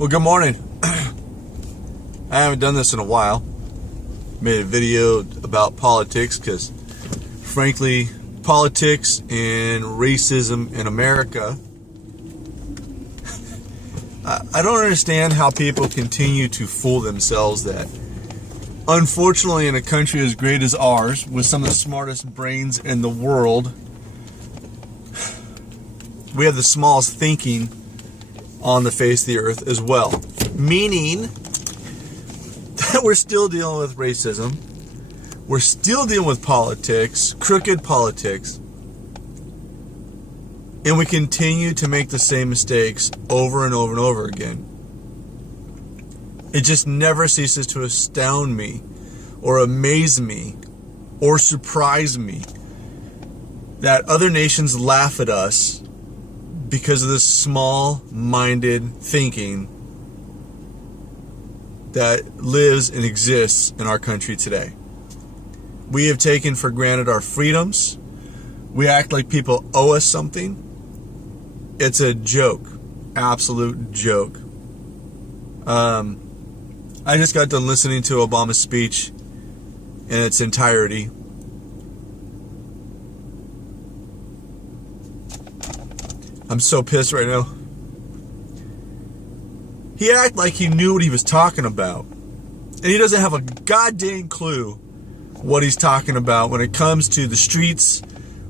Well, good morning. I haven't done this in a while. Made a video about politics because, frankly, politics and racism in America, I don't understand how people continue to fool themselves that, unfortunately, in a country as great as ours, with some of the smartest brains in the world, we have the smallest thinking on the face of the earth as well. Meaning that we're still dealing with racism. We're still dealing with politics, crooked politics. And we continue to make the same mistakes over and over and over again. It just never ceases to astound me or amaze me or surprise me that other nations laugh at us because of this small-minded thinking that lives and exists in our country today. We have taken for granted our freedoms. We act like people owe us something. It's a joke. Absolute joke. I just got done listening to Obama's speech in its entirety. I'm so pissed right now. He acted like he knew what he was talking about. And he doesn't have a goddamn clue what he's talking about when it comes to the streets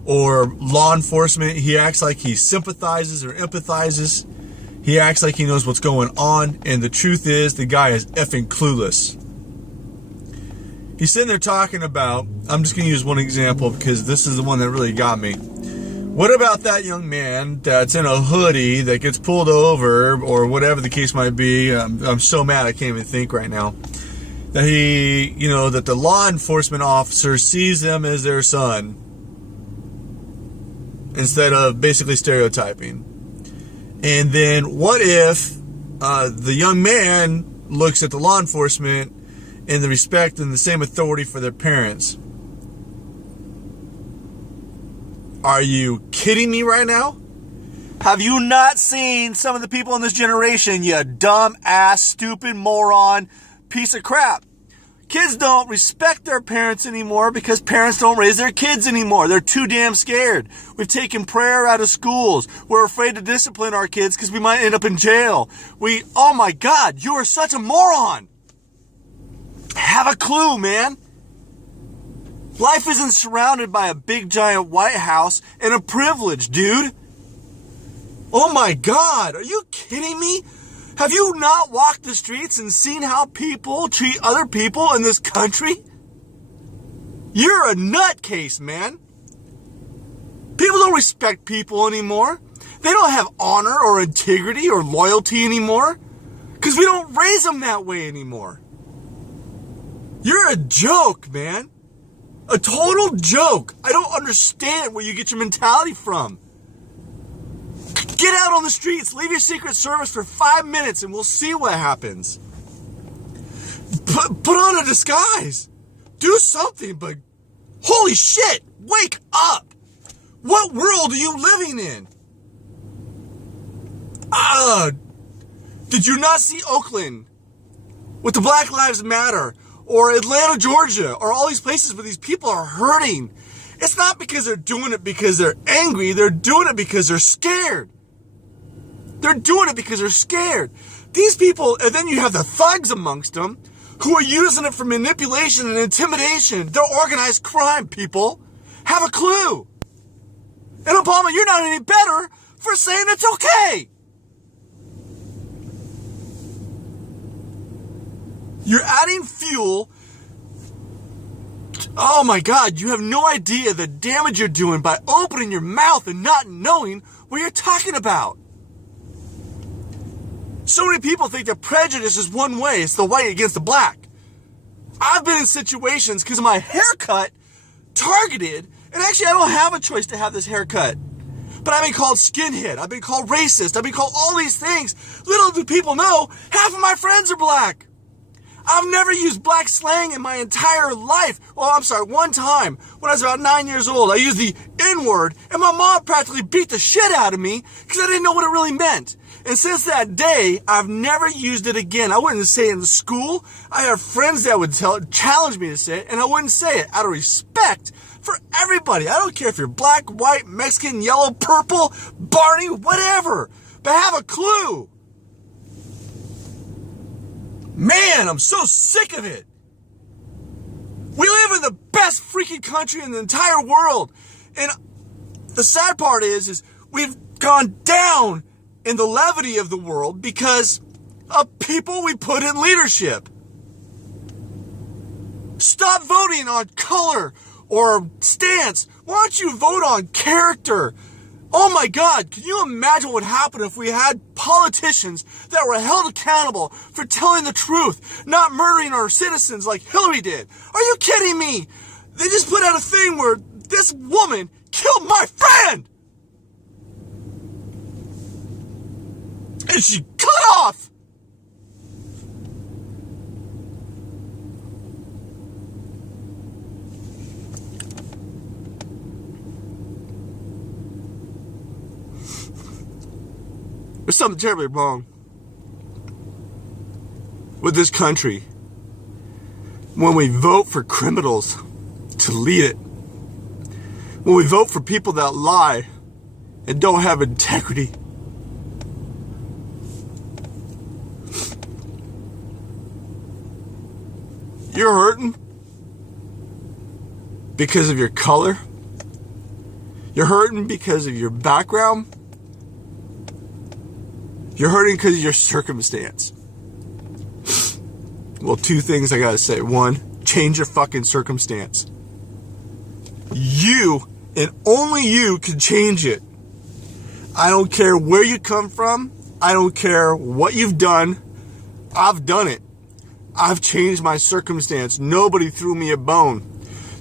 or law enforcement. He acts like he sympathizes or empathizes. He acts like he knows what's going on. And the truth is, the guy is effing clueless. He's sitting there talking about, I'm just going to use one example because this is the one that really got me. What about that young man that's in a hoodie that gets pulled over or whatever the case might be? I'm so mad I can't even think right now. That that the law enforcement officer sees them as their son instead of basically stereotyping. And then what if the young man looks at the law enforcement in the respect and the same authority for their parents? Are you kidding me right now? Have you not seen some of the people in this generation, you dumb ass, stupid moron, piece of crap? Kids don't respect their parents anymore because parents don't raise their kids anymore. They're too damn scared. We've taken prayer out of schools. We're afraid to discipline our kids because we might end up in jail. Oh my God, you are such a moron. Have a clue, man. Life isn't surrounded by a big giant White House and a privilege, dude. Oh my God, are you kidding me? Have you not walked the streets and seen how people treat other people in this country? You're a nutcase, man. People don't respect people anymore. They don't have honor or integrity or loyalty anymore because we don't raise them that way anymore. You're a joke, man. A total joke. I don't understand where you get your mentality from. Get out on the streets. Leave your Secret Service for 5 minutes and we'll see what happens. Put on a disguise. Do something, but holy shit, wake up. What world are you living in? Did you not see Oakland with the Black Lives Matter? Or Atlanta, Georgia, or all these places where these people are hurting. It's not because they're doing it because they're angry. They're doing it because they're scared. They're doing it because they're scared. These people, and then you have the thugs amongst them who are using it for manipulation and intimidation. They're organized crime, people. Have a clue. And Obama, you're not any better for saying it's okay. You're adding fuel. Oh my God, you have no idea the damage you're doing by opening your mouth and not knowing what you're talking about. So many people think that prejudice is one way. It's the white against the black. I've been in situations because of my haircut targeted, and actually I don't have a choice to have this haircut. But I've been called skinhead. I've been called racist. I've been called all these things. Little do people know, half of my friends are black. I've never used black slang in my entire life. Well, I'm sorry, one time when I was about 9 years old, I used the N-word, and my mom practically beat the shit out of me because I didn't know what it really meant. And since that day, I've never used it again. I wouldn't say it in school. I have friends that would challenge me to say it, and I wouldn't say it out of respect for everybody. I don't care if you're black, white, Mexican, yellow, purple, Barney, whatever. But have a clue. Man, I'm so sick of it. We live in the best freaking country in the entire world. And the sad part is we've gone down in the levity of the world because of people we put in leadership. Stop voting on color or stance. Why don't you vote on character? Oh my God, can you imagine what happened if we had politicians that were held accountable for telling the truth, not murdering our citizens like Hillary did? Are you kidding me? They just put out a thing where this woman killed my friend! And she cut off! There's something terribly wrong with this country when we vote for criminals to lead it. When we vote for people that lie and don't have integrity. You're hurting because of your color. You're hurting because of your background. You're hurting because of your circumstance. Well, two things I gotta say. One, change your fucking circumstance. You, and only you, can change it. I don't care where you come from. I don't care what you've done. I've done it. I've changed my circumstance. Nobody threw me a bone.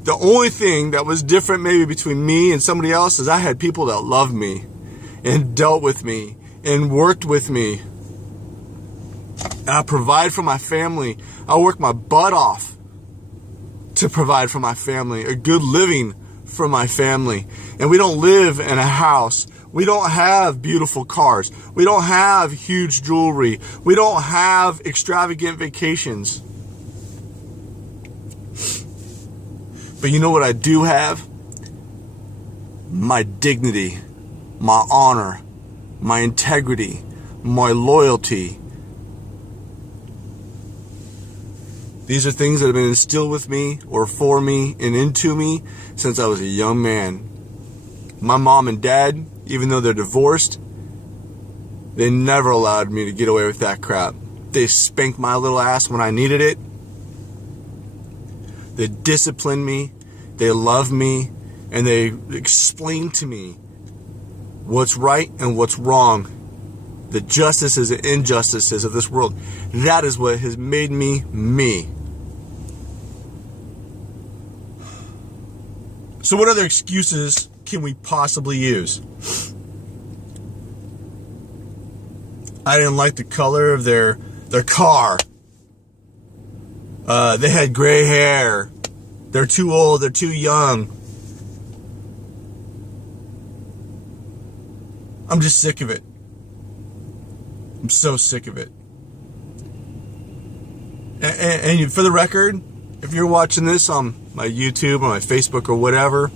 The only thing that was different maybe between me and somebody else is I had people that loved me and dealt with me and worked with me. And I provide for my family. I work my butt off to provide for my family, a good living for my family. And we don't live in a house. We don't have beautiful cars. We don't have huge jewelry. We don't have extravagant vacations. But you know what I do have? My dignity, my honor, my integrity, my loyalty. These are things that have been instilled with me or for me and into me since I was a young man. My mom and dad, even though they're divorced, they never allowed me to get away with that crap. They spanked my little ass when I needed it. They disciplined me, they loved me, and they explained to me what's right and what's wrong, the justices and injustices of this world. That is what has made me me. So what other excuses can we possibly use? I didn't like the color of their car. They had gray hair. They're too old. They're too young. I'm just sick of it. I'm so sick of it. And for the record, if you're watching this on my YouTube or my Facebook or whatever,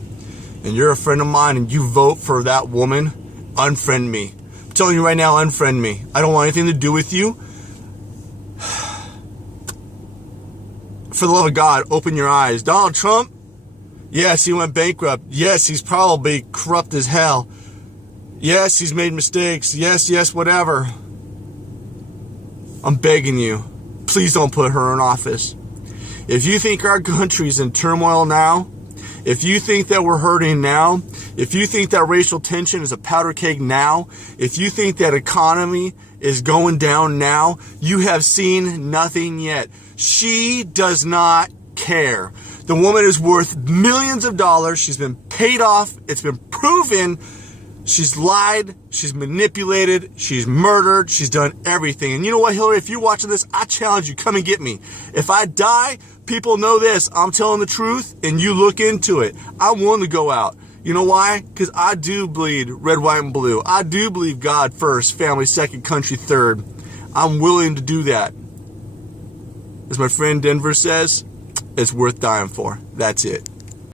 and you're a friend of mine and you vote for that woman, unfriend me. I'm telling you right now, unfriend me. I don't want anything to do with you. For the love of God, open your eyes. Donald Trump, yes, he went bankrupt. Yes, he's probably corrupt as hell. Yes, he's made mistakes. Yes, whatever. I'm begging you, please don't put her in office. If you think our country's in turmoil now, if you think that we're hurting now, if you think that racial tension is a powder keg now, if you think that economy is going down now, you have seen nothing yet. She does not care. The woman is worth millions of dollars. She's been paid off. It's been proven. She's lied. She's manipulated. She's murdered. She's done everything. And you know what, Hillary? If you're watching this, I challenge you. Come and get me. If I die, people know this. I'm telling the truth, and you look into it. I'm willing to go out. You know why? Because I do bleed red, white, and blue. I do believe God first, family second, country third. I'm willing to do that. As my friend Denver says, it's worth dying for. That's it.